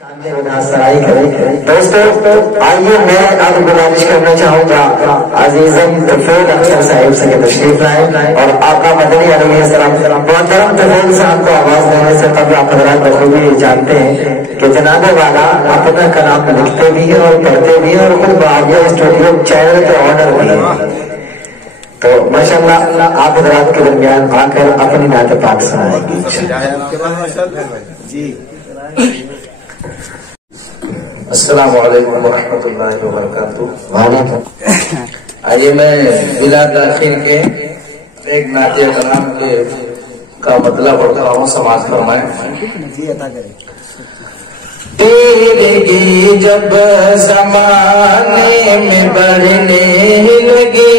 دوستو آئیے میں آپ گزارش کرنا چاہوں گا عزیزم طفیل اختر صاحب سے تشریف لائیں اور آقا مدنی علیہ السلام محترم طفیل صاحب کو آواز دینے سے قبل آپ حضرات بخوبی جانتے ہیں کہ جناب والا اپنا کلام لکھتے بھی ہیں اور پڑھتے بھی ہیں اور خود باغیہ اسٹوڈیو چینل کے آنر بھی ہیں، تو ماشاءاللہ آپ حضرات کے درمیان آ کر اپنی نعت پاک سنائیں گے. السلام علیکم ورحمۃ اللہ وبرکاتہ. وعلیکم. آئیے میں بلا تاخیر کے ایک نعتیہ کلام کا مطلب پڑھتا ہوں، سماعت فرمائیں. تیرگی جب زمانے میں بڑھنے لگی،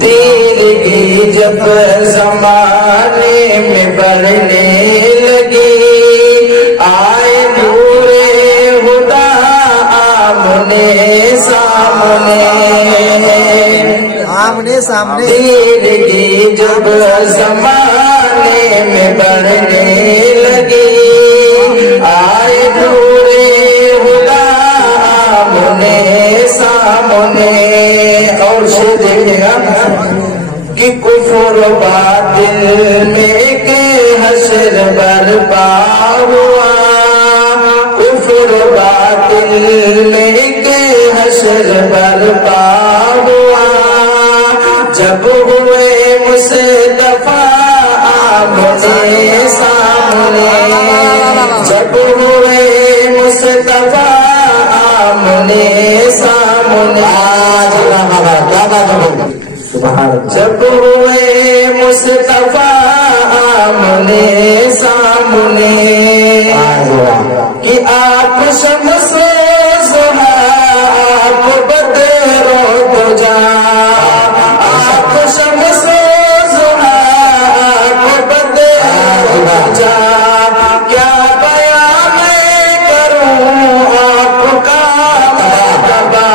تیرگی جب زمانے میں بڑھنے لگی، آئے نور خدا آمنے سامنے، تیرگی جب زمانے میں بڑھنے لگی، آئے نور خدا آمنے سامنے. اور سے دیکھے گا کہ کفر باطل میں کے حشر برپا ہوا، کفر باطل میں کے حشر برپا ہوا، جب ہوئے مصطفیٰ آمنے سامنے، جب ہوئے مصطفیٰ آمنے سامنے، جب ہوئے مصطفیٰ آمنے سامنے، کہ آپ شمس و ضحیٰ، آپ بدر و دجا، آپ شمس و ضحیٰ، آپ بدر و دجا، کیا بیان میں کروں آپ کا مرتبہ،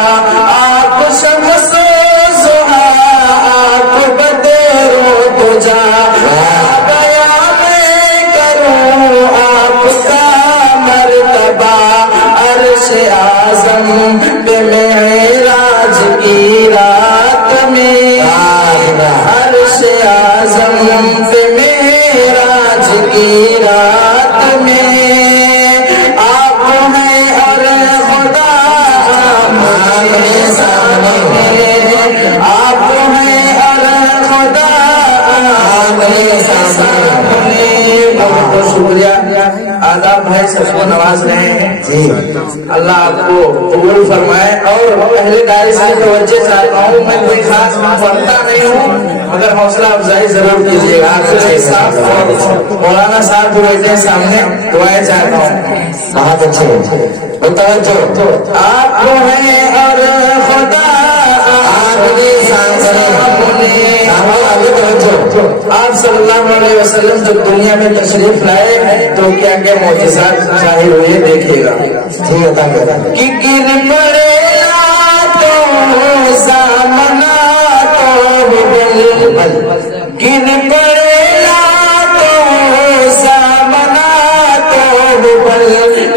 آپ شمس و ضحیٰ، آپ بدر و دجا، بیان میں کروں آپ کا مرتبہ. عرش اعظم پہ معراج کی رات میں، عرش اعظم پہ معراج کی رات میں، آپ ہیں اور خدا آمنے سامنے، آپ ہیں اور خدا آمنے سامنے. بہت بہت شکریہ. آداب بھائی سب کو نواز رہے ہیں، اللہ آپ کو قبول فرمائے. اور پہلے داری سے توجہ چاہتا ہوں، میں کوئی خاص پڑھتا نہیں ہوں مگر حوصلہ افزائی ضرور کیجیے گا. آپ سے صاحب اور مولانا صاحب جو بیٹھے ہیں سامنے، دعائیں چاہتا ہوں. بہت اچھے توجہ. آپ کو ہیں اور خدا آمنے سامنے. آپ صلی اللہ علیہ وسلم جب دنیا میں تشریف لائے تو کیا کیا معجزات ظاہر ہوئے دیکھیے گا. کہ گر پڑے تو سامنا تو بل، گر پڑے تو سامنا تو بل،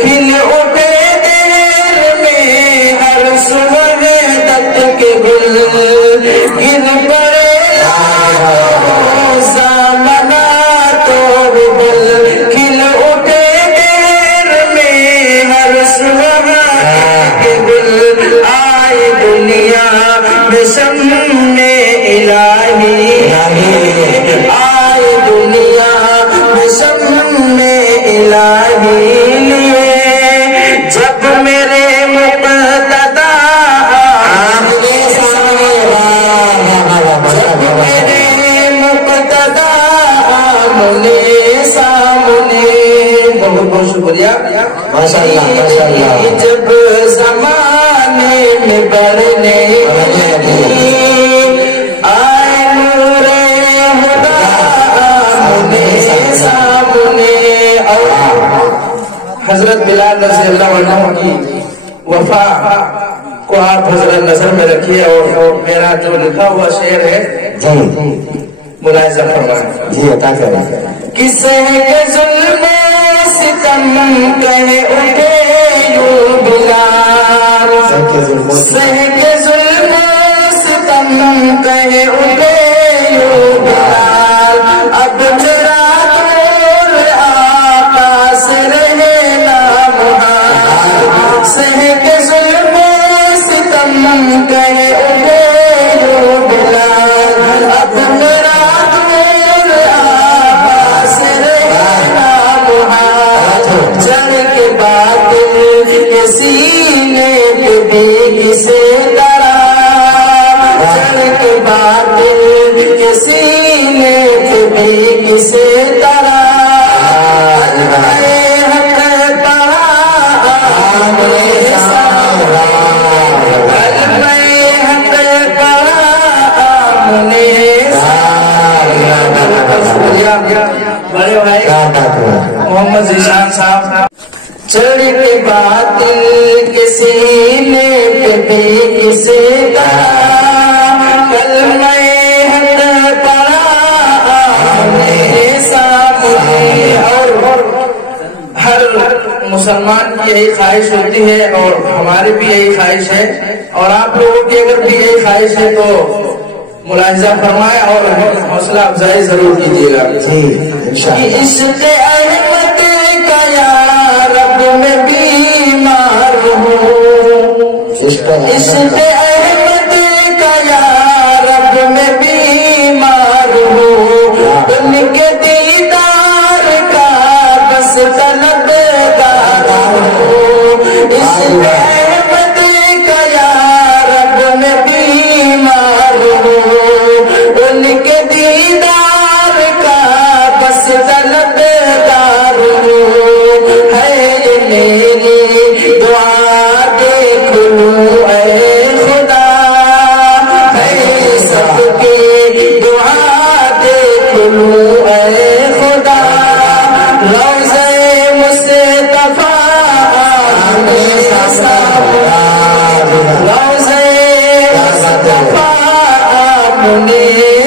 کھل اٹھے دیر میں ہر صبح تک کے گل، گر پڑے سامنا تو بل، کھل اٹھے دیر میں ہر صبح کے گل، آئے دنیا میں شمع الہی، آئے دنیا میں شمع الہی لیے، جب میرے مقتدا آمنے سامنے، جب میرے مقتدا آمنے سامنے. بہت بہت شکریہ. ماشاءاللہ ماشاءاللہ. جب زمانے میں بڑھنے لگی، آئے نور خدا آمنے سامنے. اور حضرت بلال رضی اللہ عنہ کی وفا کو آپ حضرت نظر میں رکھیے. اور میرا جو لکھا ہوا شعر ہے ملاحظہ فرمائیں. جی عطا کریں. کسے کے ظلم سے ستم کہے اٹھے یوں بلال سہ کے ظلم ستم کہے اٹھے یوں بلال اب چراغ نور آقا سے رہے نا محال سہ کے ظلم ستم کہے اٹھے یوں بلال اب چراغ نور آقا سے رہے نا محال چڑھ کے باطل کے سینے پہ بھی کسے ڈرا چڑھ کے باطل کے سینے پہ بھی کسے ڈرا بڑے بھائی محمد ذیشان صاحب چڑھ کے باطل کے سینے پہ بھی کسے ڈرا کلمہ حق پڑھا میرے سامنے اور ہر مسلمان کی یہی خواہش ہوتی ہے اور ہماری بھی یہی خواہش ہے اور آپ لوگوں کی اگر بھی یہی خواہش ہے تو ملاحظہ فرمائیں اور حوصلہ افزائی ضرور کیجیے گا عشق احمد کا یا رب میں بیمار ہوں عشق احمد کا یا رب میں بیمار ہوں ان کے دیدار کا بس طلبگار ہوں عشق احمد کا یا رب میں بیمار ہوں ان کے دیدار کا بس طلبگار ہوں ہے میری دعا دیکھ لوں اے خدا ہے سب کی دعا دیکھ لوں اے خدا روضہ مصطفیٰ روضہ مصطفیٰ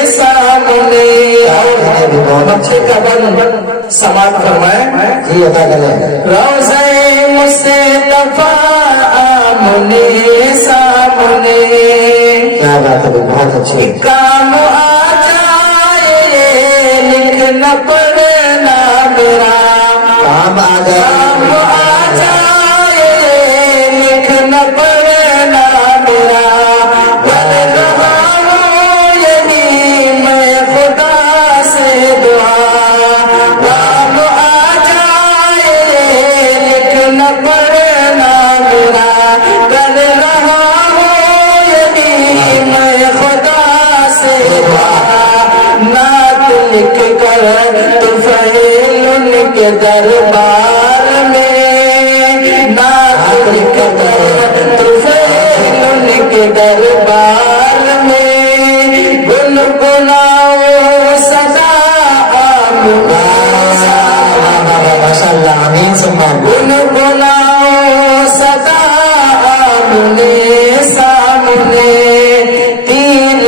سامنے بچے کا بن سماعت فرمائے روضہ مصطفیٰ آمنے سامنے کیا بات ہے بہت اچھی کام آ جائے لکھنا پڑھنا میرا کام آ جائے لکھنا پڑھنا میرا کر رہا ہوں یہی میں خدا سے دعا کام آ جائے لکھنا پڑھنا میرا کر رہا ہوں یہی میں خدا سے دعا نعت لکھ کر طفیل ان کے دربار میں نعت لکھ کر طفیل ان کے دربار میں گنگناؤ صدا آمنے ماشاء اللہ آمین سمان گنگناؤ صدا آمنے سامنے تین